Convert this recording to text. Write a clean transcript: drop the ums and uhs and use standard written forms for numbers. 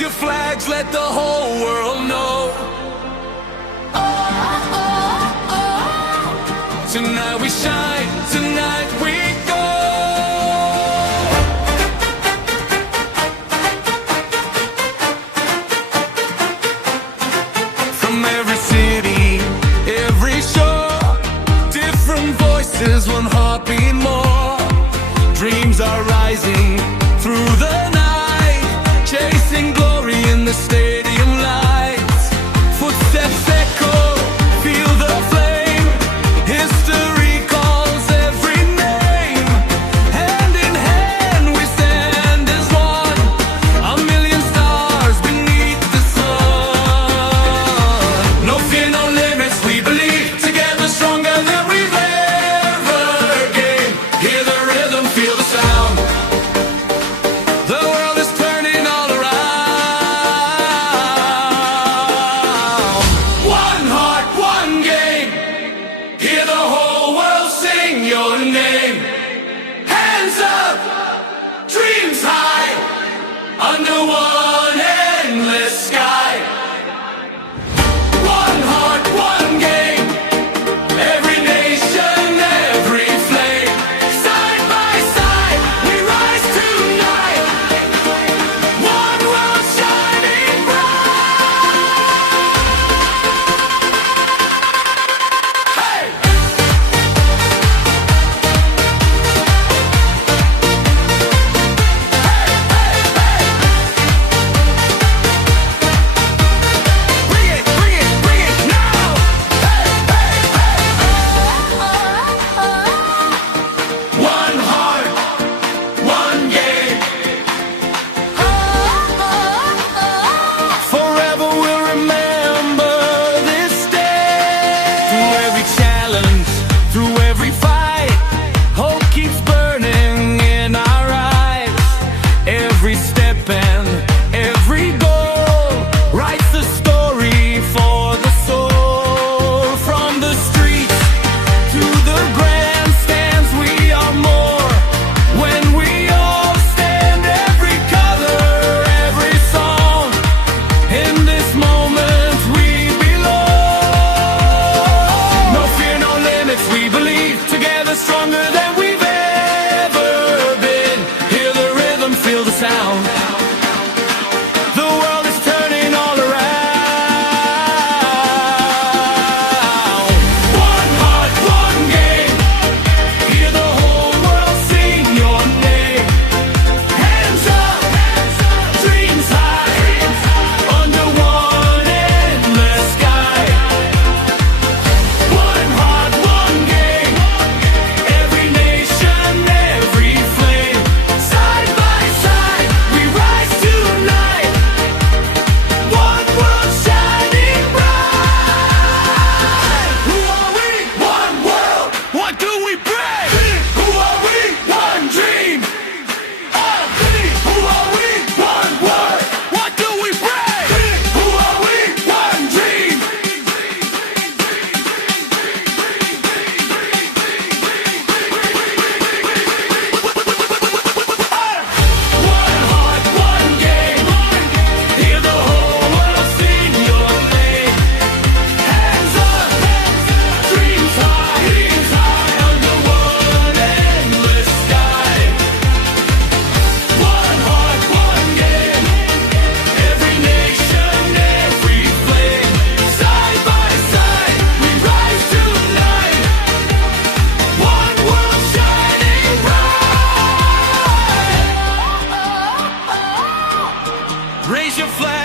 Raise your flags, let the whole world know. Tonight we shine, tonight we go. From every city, every shore, different voices, one heartbeat more. Dreams are rising through the night, chasing glory in the stadium lights. Footsteps echo, feel the flame. History calls every name. Hand in hand we stand as one, a million stars beneath the sun. No fear, no limits, we believe. Together stronger than we've ever gained. Hear the rhythm, feel the sound. The world is turning all around. One heart, one game. Hear the whole world sing your name. Hands up, dreams high, under one endless sky. One heart, one game. Every nation, every flame. Side by side, we rise tonight. One world shining bright. Hey! Bring it now! One heart, one game. Forever we'll remember this day. Through every challenge, through every fight, hope keeps burning in our eyes. Every step and every goal writes a story for the soul. From the streets to the grandstands, we are more. When we all stand, every color, every song, in this moment we belong. No fear, no limits, we believe. Together stronger than we've ever been. Hear the rhythm, feel the sound. The world is turning all around. One heart, one game. Hear the whole world sing your name. Hands up, dreams high, under one endless sky. One heart, one game. Every nation, every flame. Side by side, we rise tonight. One world shining bright. Who are we? One world. What do we bring? Who are we? One dream. Who are we? One word. What do we bring? Who are we? One dream. One heart, one game. Hear the whole world sing your name. Hands up, dreams high, under one endless sky. One heart, one game. Every nation, every flame. Side by side, we rise tonight. One world shining bright. Raise your flag.